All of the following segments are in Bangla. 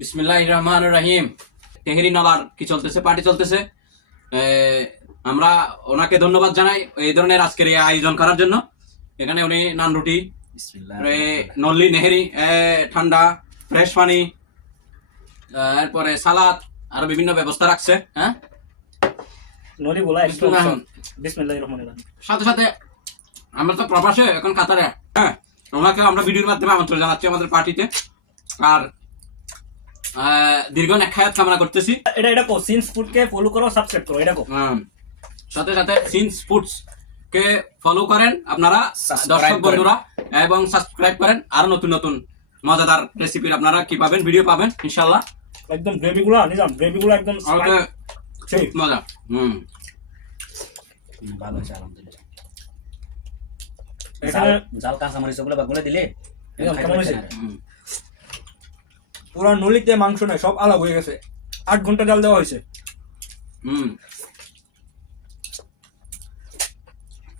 বিসমিল্লাহির রহমানির রহিম। তেহরি নলার কি চলতেছে, পার্টি চলতেছে। আমরা ওনাকে ধন্যবাদ জানাই এই ধরনের আজকের এই আয়োজন করার জন্য। এখানে উনি নান রুটি, নল্লি নেহেরি, ঠান্ডা ফ্রেশ পানি, এরপরে সালাদ, আরো বিভিন্ন ব্যবস্থা রাখছে। হ্যাঁ, নলি বলা বিসমিল্লাহির রহমানির রহিম। সাথে সাথে আমরা তো প্রবাসে এখন কাতারে। হ্যাঁ, ওনাকে আমরা ভিডিওর মাধ্যমে আমন্ত্রণ জানাচ্ছি আমাদের পার্টিতে। আর দীর্ঘ নেখায়াত কামনা করতেছি। এটা কো সিন্স ফুড কে ফলো করো, সাবস্ক্রাইব করো, এটা কো। সাথে সাথে সিন্স ফুডস কে ফলো করেন আপনারা দর্শক বন্ধুরা, এবং সাবস্ক্রাইব করেন। আর নতুন নতুন মজাদার রেসিপির আপনারা কি পাবেন, ভিডিও পাবেন ইনশাআল্লাহ। একদম গ্রেভিগুলো নিজাম, গ্রেভিগুলো একদম সেই মজা। ভালো আছে আলহামদুলিল্লাহ। এখানে জাল কাঁচামরিচ ওগুলো বাগুলো দিলে কেমন হয়েছে? পুরো নলিতে মাংস নাই, সব আলাদা হয়ে গেছে। 8 ঘন্টা জাল দেওয়া হয়েছে।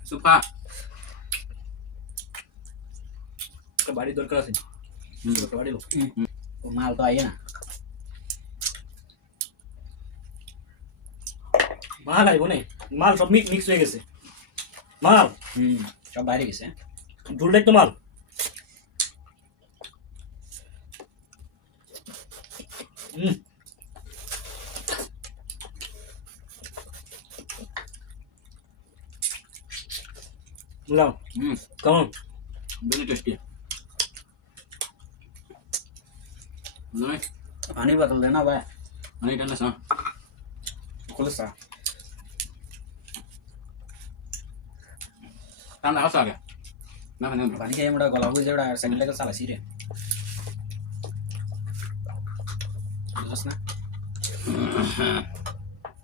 সুপার। বাড়ি দরকার আছে। বাড়ি লোক মাল তো আইয়ে না, মাল আইব না, মাল সব মিক্স হয়ে গেছে। মাল সব বাইরে গেছে। ঝুলটাই তো মাল। বুঝলাম কেমন? Very tasty. পানির বোতল দেনা ভাই, অনেক ঠান্ডা সা খুলে সা ঠান্ডা আছে আগে না না পানি খেয়ে মোটা গলা হয়ে যাবে। আর সাইকেলটাকে চালাছি রে, বুঝছ না?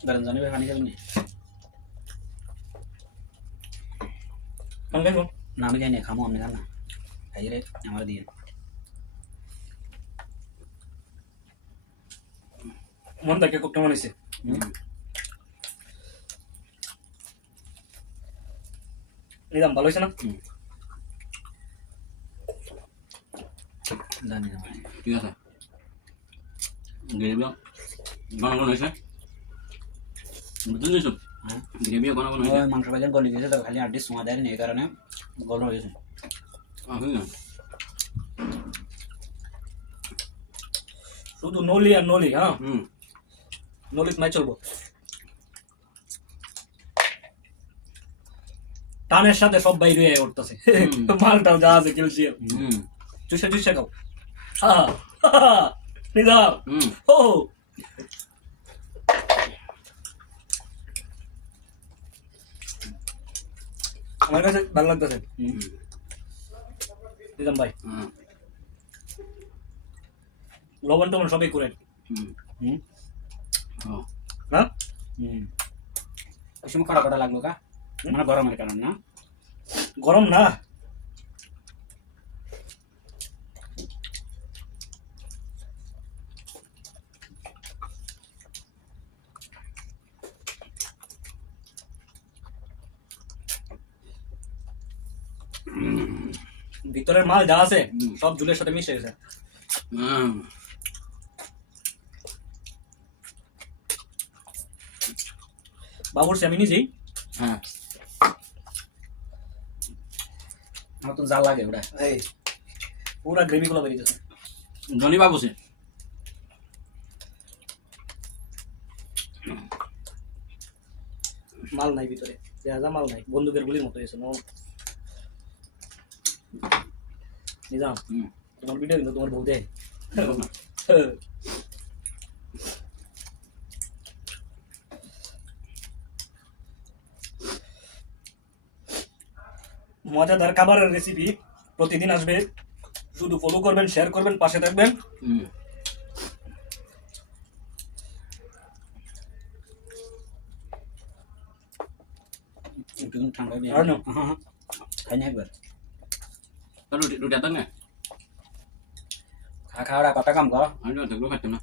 বেরন জানি ভাই পানি খাবি না? না আমি খাই না, খামো আপনি খান না, খাই রে আমার দিয়ে। মন থাকে খুব কেমন হয়েছে? নিজাম ভালো হয়েছে না? জানি না ভাই, ঠিক আছে। গ্রেভি ঘন ঘন হয়েছে, বুঝতে পেরেছো? হ্যাঁ গ্রেভি ঘন ঘন হয়েছে। মাংস ভাজন গলি গেছে তো, খালি আড্ডি সোয়া দেয় না, এই কারণে গল হয়ে গেছে। শুধু নলি আর নলি। হ্যাঁ, নলি নাই চলবো। টানের সাথে সব বাইরে উঠতেছে। মালটাও যা আছে ক্যালসিয়াম। চুষে চুষে খাও। নিজাম ও আমার কাছে ভালো লাগতেছে নিজাম ভাই। লবণ টবণ সবই করে। হ্যাঁ, ওই সময় কড়া কড়া লাগলো কা, মানে গরমের কারণ না? গরম না, ভিতরের মাল যা আছে সব ঝুলের সাথে মিশে গেছে। বাবুর আমি নিজেই। হ্যাঁ, আমার তো জাল লাগে ওটা। এই পুরা গ্রেভি গুলো বেরিয়ে গেছে। জনি বাবুসে মাল নাই ভিতরে, যা মাল নাই, বন্দুকের গুলির মতো হয়েছে। নিজাম তোমার ভিডিও কিন্তু তোমার বউ দেয়। মজাদার খাবারের রেসিপি প্রতিদিন আসবে, শুধু ফলো করবেন, শেয়ার করবেন, পাশে থাকবেন। একটু ঠান্ডা হবে। আর না খাই না একবার, রুটি রুটি আতাক না খা খাওয়া কথা কাম কর। আমি তো খাইতাম না।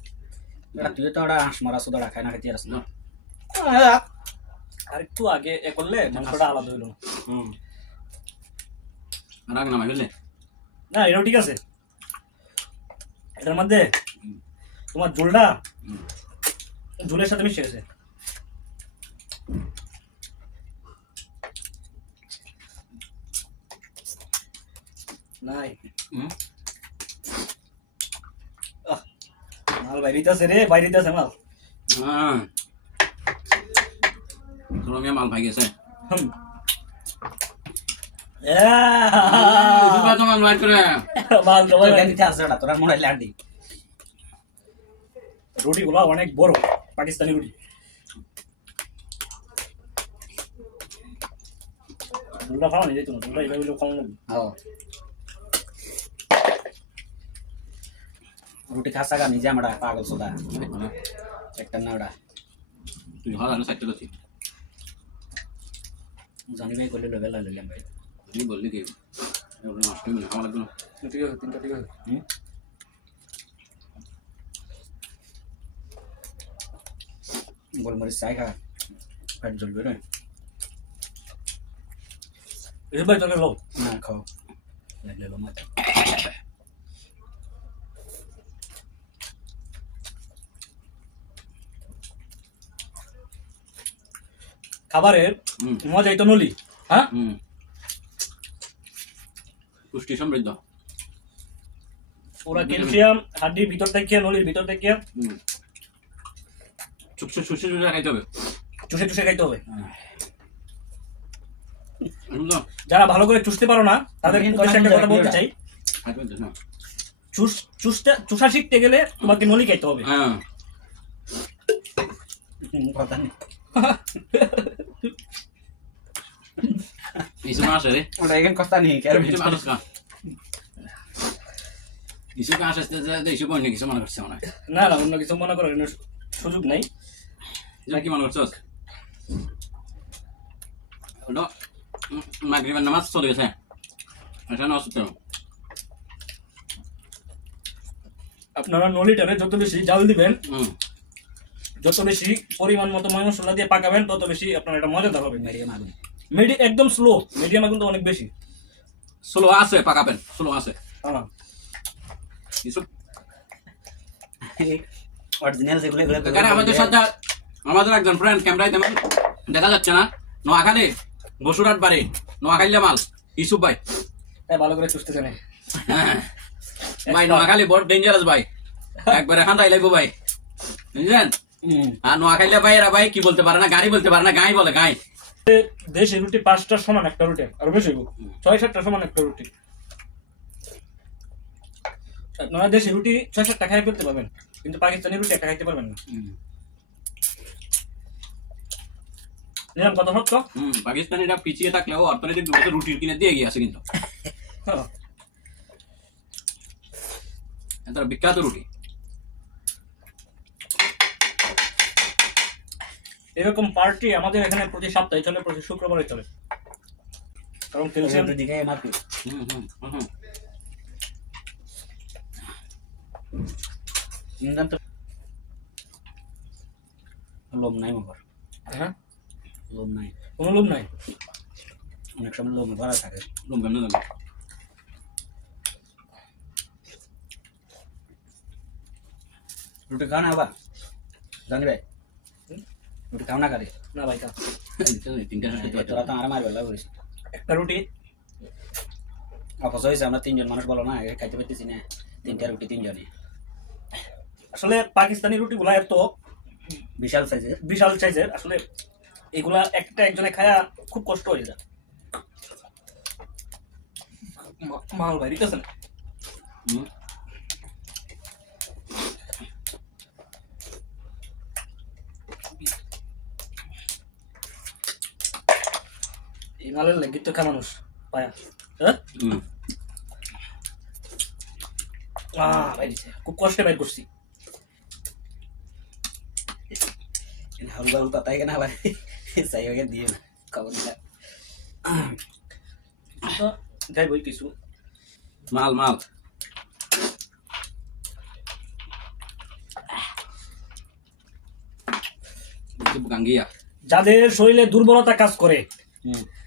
তুই তো ওটা হাঁস মারা শুধু খাই না, খাইতে আসছ না? আর একটু আগে এ করলে মাংসটা আলাদা হইল না। আর আগে নামাই ফেললে না, এটাও ঠিক আছে। এটার মধ্যে তোমার ঝোলটা ঝোলের সাথে মিশে গেছে। নাই মাল বাইরিতে আছে রে, বাইরিতে আছে মাল। হ্যাঁ তোর মিয়া মাল ভাই গেছে মাল বাইর করে মাল তোর গাড়িতে আছে ওটা, তোর মনে হয় লাড্ডি। রুটি গুলো অনেক বড়, পাকিস্তানি রুটি। ঝোলটা খাওয়া নিয়ে যেত না, ঝোলটা এইভাবে খাওয়া লাগবে। হ্যাঁ রুটি খাসা গা নিজে আমরা পাগল সোদা একটা না ওটা তুই ভালো না সাইকেল আছে জানি ভাই করলে লেভেল লইলাম ভাই। তুই বললি কি নষ্ট হয়ে খাওয়া লাগবে না। ঠিক আছে, তিনটা ঠিক আছে। গোলমরিচ চাই খা পেট জ্বলবে না। এসব ভাই চলে লো। না খাও লাগলে লো মাথা। খাবারের মজাই তো নলি। হ্যাঁ পুষ্টি সমৃদ্ধ। ওরা ক্যালসিয়াম হাড্ডির ভিতর থেকে, নলির ভিতর থেকে চুপসে শুষে শুষে খাইতে হবে, চুষে চুষে খাইতে হবে। বুঝলো? যারা ভালো করে চুষতে পারো না তাদের আমি উদ্দেশ্যে একটা কথা বলতে কথা চাই, খাইতে হবে না। চুষা শিখতে গেলে তোমাকে নলি খাইতে হবে। হ্যাঁ কথা নেই ইসু আসে রে, ওটা এখানে কথা নেই কেন কিছু মানুষ না ইসু কাজ আসতে ইসু বন্ধ কিছু মনে করছে মনে হয়। না না, অন্য কিছু মনে করার কোনো সুযোগ নাই। যা কি মনে করছস? ওটা মাগরিবের নামাজ চলে গেছে, এটা না অসুস্থ। আপনারা নলিটারে যত বেশি জাল দিবেন, যত বেশি পরিমাণ মতো মশলা দিয়ে পাকাবেন, তত বেশি আপনার এটা মজাদার হবে। মিডিয়াম আগুন একদম স্লো, মিডিয়াম আগুন তো অনেক বেশি স্লো আছে, পাকাবেন স্লো আছে। হ্যাঁ ইসু অরিজিনাল যেগুলো এখানে আমাদের সাথে আমাদের একজন ফ্রেন্ড ক্যামেরায় তেমন দেখা যাচ্ছে না, নোয়াখালী বসুরহাট বাড়ি, নোয়াখালী মাল ইসুফ ভাই। তাই ভালো করে চুষতে জানে। হ্যাঁ ভাই নোয়াখালী বড় ডেঞ্জারাস ভাই, একবার এখান তাই লাগবো ভাই, বুঝলেন? আর নোয়াখালী ভাইয়েরা ভাই কি বলতে পারে না, গাড়ি বলতে পারে না, গাই বলে গাই। দেশি রুটি 5টার সমান একটা রুটি, আর বেশি 6-7টার সমান একটা রুটি। আপনারা দেশি রুটি 6-7টা খাই করতে পারবেন, কিন্তু পাকিস্তানি রুটি একটা খাইতে পারবেন না। নিলাম কথা সত্য। পাকিস্তানিরা পিছিয়ে থাকলেও অর্থনৈতিক দুটো রুটির কিনে দিয়ে গিয়েছে, কিন্তু তারা বিখ্যাত রুটি। এরকম পার্টি আমাদের এখানে প্রতি সপ্তাহে চলে, প্রতি শুক্রবারে চলে, কারণ ক্যালসিয়াম দিকে মারপি ইনজাম তো লোম নাই মগর। হ্যাঁ লোম নাই, কোনো লোভ নাই। অনেক সময় লোম ভরা থাকে। লোম কেমন জানো? রুটি খাও না আবার জানি ভাই, রুটি খাও না কারে না ভাই কা তিনটা তোরা তো আমার মারবে করিস। একটা রুটি অপচয় হয়েছে, আমরা 3জন মানুষ বলো না, খাইতে পারতেছি না 3টা রুটি 3জনে। আসলে পাকিস্তানি রুটি গুলা এত বিশাল সাইজের, বিশাল সাইজের, আসলে এগুলা একটা একজনে খায়া খুব কষ্ট হয়ে যায়। মাল ভাই দিতেছে না। এই মালের লেগে তো খা মানুষ পায়া। হ্যাঁ ভাই দিছে, খুব কষ্টে বাইর করছি। হালকা হালকা তাই কেনা ভাই চাই হয়ে দিয়ে না খাবো না। যাই বই কিছু মাল মাল গাঙ্গিয়া। যাদের শরীরে দুর্বলতা কাজ করে,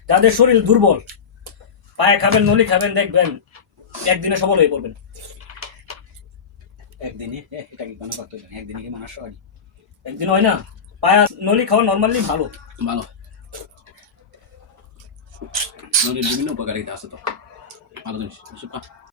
যাদের শরীর দুর্বল, পায়ে খাবেন, নলি খাবেন, দেখবেন একদিনে সবল হয়ে পড়বেন। একদিনই এটা কি কোনো করতে জানি একদিনই কি মানুষ হয় একদিন হয় না, পায়া নলি খাওয়া নর্মালি ভালো। ভালো, নদীর বিভিন্ন উপকারিতা আছে তো, ভালো জিনিস।